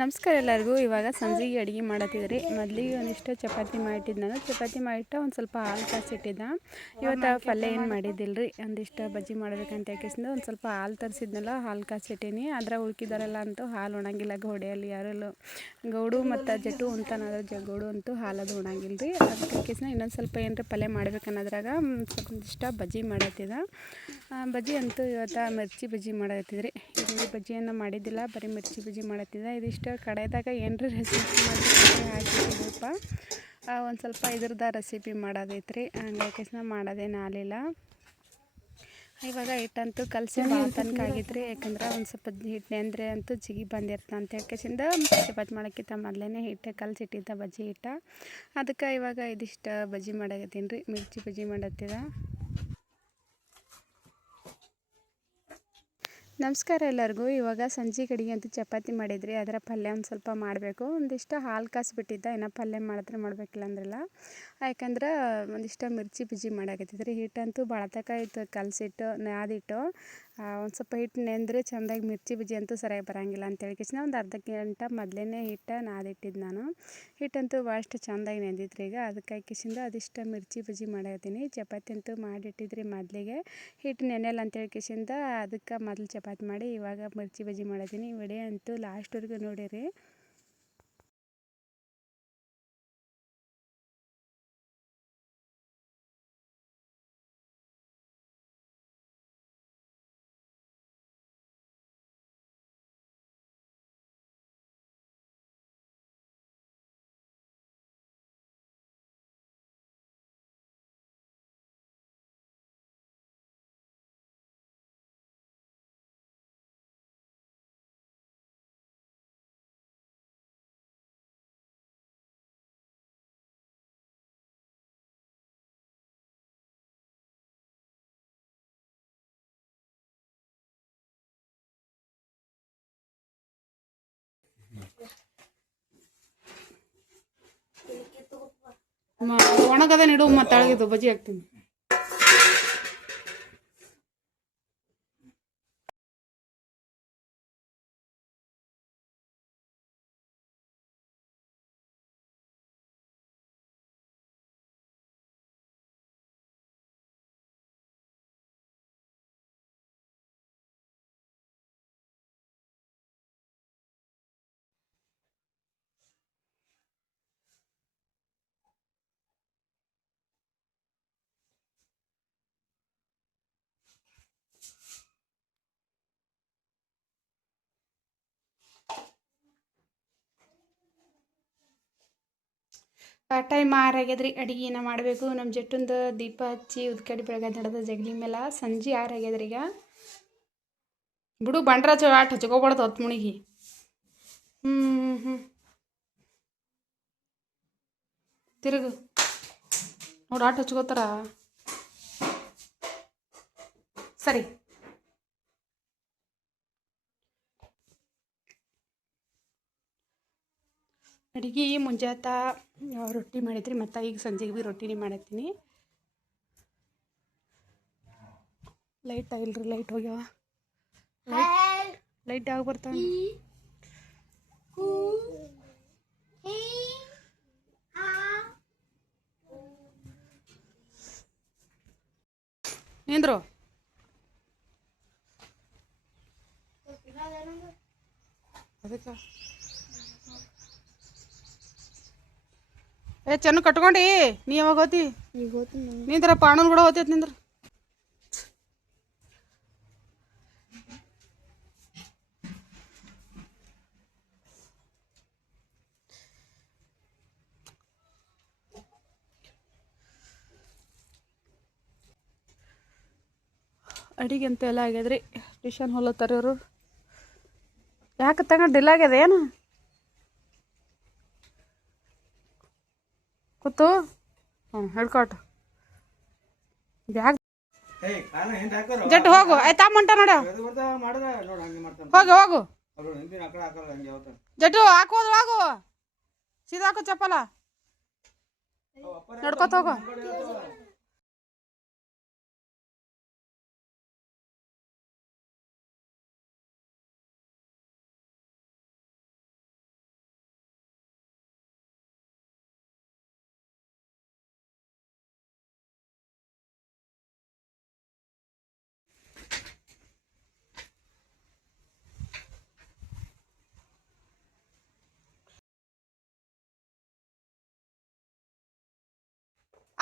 ನಮಸ್ಕಾರ ಎಲ್ಲರಿಗೂ. ಇವಾಗ ಸಂಜೆಗೆ ಅಡುಗೆ ಮಾಡತ್ತಿದ್ರಿ. ಮೊದಲಿಗೆ ಒಂದಿಷ್ಟು ಚಪಾತಿ ಮಾಡಿಟ್ಟಿದ್ದು ನಾನು. ಚಪಾತಿ ಮಾಡಿಟ್ಟು ಒಂದು ಸ್ವಲ್ಪ ಹಾಲು ಕಾಸಿಟ್ಟಿದ್ದ. ಇವತ್ತು ಪಲ್ಯ ಏನು ಮಾಡಿದ್ದಿಲ್ಲ ರೀ. ಒಂದಿಷ್ಟು ಬಜ್ಜಿ ಮಾಡಬೇಕಂತ ಯಾಕೆಸಿಂದ ಒಂದು ಸ್ವಲ್ಪ ಹಾಲು ತರಿಸಿದ್ನಲ್ಲ, ಹಾಲು ಕಾಸಿಟ್ಟೀನಿ. ಅದ್ರ ಉಳ್ಕಿದಾರಲ್ಲ ಅಂತೂ ಹಾಲು ಉಣಂಗಿಲ್ಲ ಗೋಡೆಯಲ್ಲಿ ಯಾರೆಲ್ಲ ಗೌಡು ಮತ್ತು ಜಟ್ಟು ಅಂತಾನದ್ರ ಗೌಡು ಅಂತೂ ಹಾಲದು ಉಣಂಗಿಲ್ಲ ರೀ. ಅದಕ್ಕೆ ಯಾಕೆಸಿಂದ ಇನ್ನೊಂದು ಸ್ವಲ್ಪ ಏನರ ಪಲ್ಯ ಮಾಡ್ಬೇಕನ್ನೋದ್ರಾಗ ಸ್ವಲ್ಪ ಒಂದಿಷ್ಟು ಬಜ್ಜಿ ಮಾಡತ್ತಿದ್ದ. ಬಜ್ಜಿ ಅಂತೂ ಇವತ್ತು ಮಿರ್ಚಿ ಬಜ್ಜಿ ಮಾಡತ್ತಿದ್ರಿ. ಈರುಳ್ಳಿ ಬಜ್ಜಿಯನ್ನು ಮಾಡಿದ್ದಿಲ್ಲ, ಬರೀ ಮಿರ್ಚಿ ಬಜ್ಜಿ ಮಾಡತ್ತಿದ್ದ. ಇದಿಷ್ಟು ಕಡೆದಾಗ ಏನರ ರೆಸಿಪಿ ಮಾಡಿ ಹಾಕಿದ್ದೀವಪ್ಪ. ಒಂದು ಸ್ವಲ್ಪ ಇದ್ರದ್ದು ರೆಸಿಪಿ ಮಾಡೋದೈತ್ರಿ. ಹಂಗಾಗಿ ಮಾಡೋದೇನು ಆಗಲಿಲ್ಲ. ಇವಾಗ ಹಿಟ್ಟಂತೂ ಕಲಸಿ ಭಾಳ ತನಕ ಆಗಿದ್ರಿ. ಯಾಕಂದ್ರೆ ಒಂದು ಸ್ವಲ್ಪ ಹಿಟ್ಟು ನೆಂದರೆ ಅಂತೂ ಜಿಗಿ ಬಂದಿರ್ತ ಅಂತ ಯಾಕೆಸಿಂದ ಚಪಾತಿ ಮಾಡೋಕ್ಕಿಂತ ಮೊದಲೇ ಹಿಟ್ಟು ಕಲಸಿಟ್ಟಿದ್ದ ಬಜ್ಜಿ ಹಿಟ್ಟು. ಅದಕ್ಕೆ ಇವಾಗ ಇದಿಷ್ಟು ಬಜ್ಜಿ ಮಾಡಕತ್ತೀನಿ ರೀ. ಮಿರ್ಚಿ ಬಜ್ಜಿ ಮಾಡತ್ತಿದ. ನಮಸ್ಕಾರ ಎಲ್ಲರಿಗೂ. ಇವಾಗ ಸಂಜೆ ಕಡೆಗೆ ಅಂತೂ ಚಪಾತಿ ಮಾಡಿದ್ರಿ. ಅದರ ಪಲ್ಯ ಒಂದು ಸ್ವಲ್ಪ ಮಾಡಬೇಕು. ಒಂದಿಷ್ಟು ಹಾಲು ಕಾಸಿಬಿಟ್ಟಿದ್ದ, ಇನ್ನೂ ಪಲ್ಯ ಮಾಡಿದ್ರೆ ಮಾಡಬೇಕಿಲ್ಲ ಅಂದ್ರಲ್ಲ. ಯಾಕಂದ್ರೆ ಒಂದಿಷ್ಟು ಮಿರ್ಚಿ ಬಜ್ಜಿ ಮಾಡಾಕತ್ತಿದ್ರಿ. ಹಿಟ್ಟಂತೂ ಭಾಳ ಇತ್ತು ಕಲಸಿಟ್ಟು ನಾದಿಟ್ಟು. ಒಂದು ಸ್ವಲ್ಪ ಹಿಟ್ಟು ನೆಂದರೆ ಚೆಂದಾಗಿ ಮಿರ್ಚಿ ಬಜ್ಜಿ ಅಂತೂ ಸರಿಯಾಗಿ ಬರೋಂಗಿಲ್ಲ ಅಂತೇಳಿ ಒಂದು ಅರ್ಧ ಗಂಟೆ ಮೊದಲೇ ಹಿಟ್ಟು ನಾದಿಟ್ಟಿದ್ದು ನಾನು. ಹಿಟ್ಟಂತೂ ಭಾಳಷ್ಟು ಚೆಂದಾಗಿ ನೆಂದಿದ್ರಿ. ಈಗ ಅದಕ್ಕೆ ಅದಿಷ್ಟು ಮಿರ್ಚಿ ಬಜ್ಜಿ ಮಾಡಾಕತ್ತೀನಿ. ಚಪಾತಿ ಅಂತೂ ಮಾಡಿಟ್ಟಿದ್ರಿ ಮೊದಲಿಗೆ. ಹಿಟ್ಟು ನೆನೆಯಲ್ಲ ಅಂತೇಳಿ ಅದಕ್ಕೆ ಮೊದಲು ಚಪಾತಿ ಮಾಡಿ ಇವಾಗ ಮಿರ್ಚಿ ಬಜ್ಜಿ ಮಾಡತ್ತೀನಿ. ವಿಡಿಯೋ ಅಂತೂ ಲಾಸ್ಟ್ವರೆಗೂ ನೋಡಿರಿ. ಒಣಗದ ನಿಡು ಮತ್ತು ತಳಗಿದ್ದು ಬಜ್ಜಿ ಹಾಕ್ತೀನಿ. ಟೈಮ್ 6 ಆಗ್ಯದ್ರಿ. ಅಡುಗೆನ ಮಾಡಬೇಕು. ನಮ್ಮ ಜಟ್ಟುಂದು ದೀಪ ಹಚ್ಚಿ ಉದ್ಕಡಿ ಬೆಳಗ್ಗೆ ನಡೆದ ಜಗಲಿ ಮೇಲೆ ಸಂಜೆ 6 ಆಗ್ಯದ್ರಿ. ಈಗ ಬಿಡು ಬಂಡ್ರ ಆಟ ಹಚ್ಕೋಬಾರ್ದು 10 ಮುಣಿಗೆ. ತಿರುಗು ನೋಡಿ ಆಟ ಹಚ್ಕೋತಾರ. ಸರಿ ಅಡುಗೆ ಮುಂಜಾತ ರೊಟ್ಟಿ ಮಾಡಿದ್ರಿ. ಮತ್ತು ಈಗ ಸಂಜೆಗೆ ಭೀ ರೊಟ್ಟಿನೇ ಮಾಡತ್ತೀನಿ. ಲೈಟ್ ಆಗಿಲ್ರಿ, ಲೈಟ್ ಹೋಗ್ಯಾವ. ಲೈಟ್ ಯಾವಾಗ ಬರ್ತಾವ? ನಿಂದ್ರು ಅದಕ್ಕೆ ಚೆನ್ನ ಕಟ್ಕೊಂಡು ನೀ ಯಾವಾಗ ಹೋತಿ? ನಿಂದ್ರ ಪಾಣನ್ ಕೂಡ ಹೋತೈತಿ. ನಿಂದ್ರ ಅಡಿಗೆ ಅಂತ ಎಲ್ಲ ಆಗ್ಯದ್ರಿ. ಟ್ಯೂಷನ್ ಹೊಲತ್ತಾರವರು ಯಾಕೆ ತಗೊಂಡು ಡಿಲ್ ಆಗ್ಯದ ಏನು ಕೂತು ಹಿಡ್ಕೊಟ್ಟು ಬ್ಯಾಗ್ ಜಟ್ ಹೋಗು ಆಯ್ತಾ ಮಂಟ ನೋಡ ಹೋಗು ಹೋಗು ಜಟ್ಟು ಹಾಕೋದು ಹೋಗು ಸೀದಾ ಹಾಕೋ ಚಪ್ಪಲ ನಡ್ಕೊತ ಹೋಗು.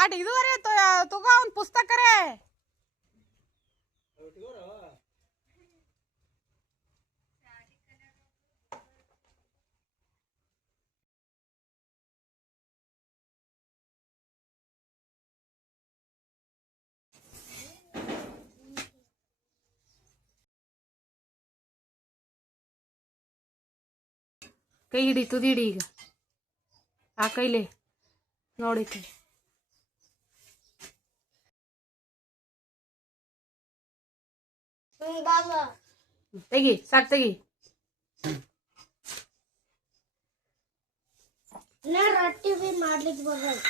ಆಟ ಇದುವರೆ ತಗೋ ಒಂದು ಪುಸ್ತಕ ರೇ ಕೈ ಹಿಡಿ ತುದಿ ಹಿಡಿ ಈಗ ಆ ಕೈಲಿ ನೋಡಿಕೆ ತೆಗಿ ಸಾಕು ತೆಗಿ. ರೊಟ್ಟಿ ಬಿ ಮಾಡ್ಲಿಕ್ಕೆ ಬರಲ್ಲ.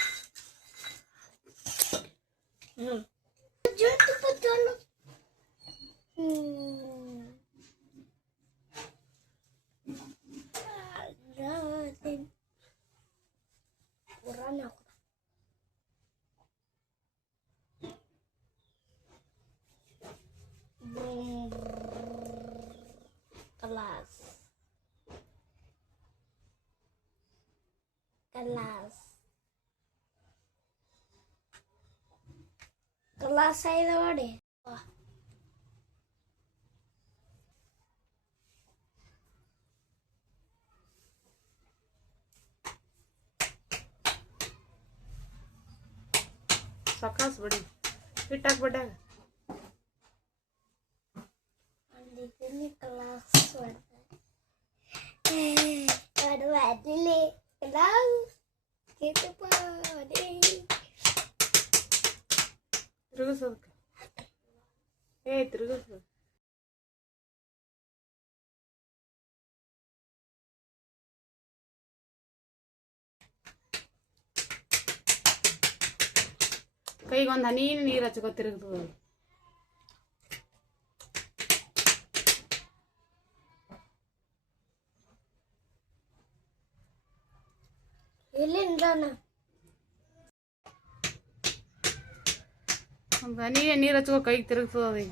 Kelas saya tahu deh. Wah. Sakas badi, pitak badan. Di sini kelas ada dili kelas gitu pak. Terus terus ಕೈಗೆ ಒಂದು ಹನಿ ನೀರು ಹಚ್ಕೋತಿರ್ತದೆ. ಎಲ್ಲಿಂದ ಒಂದು ಹನಿ ನೀರು ಹಚ್ಕೋ ಕೈಗೆ ತಿರುಗ್ತದೆ ಅದೀಗ.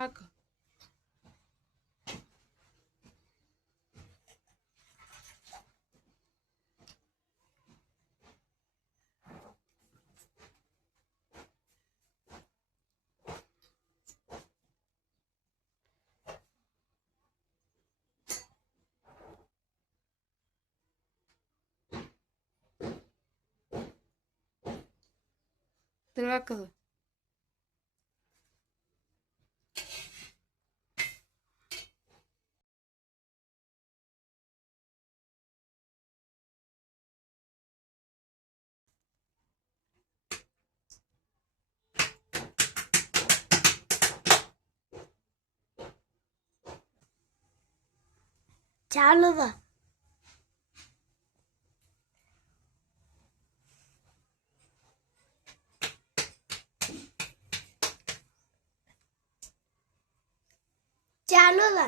ಹಾಕು ತಿರುಗಾಕದು. चालू बा चालू बा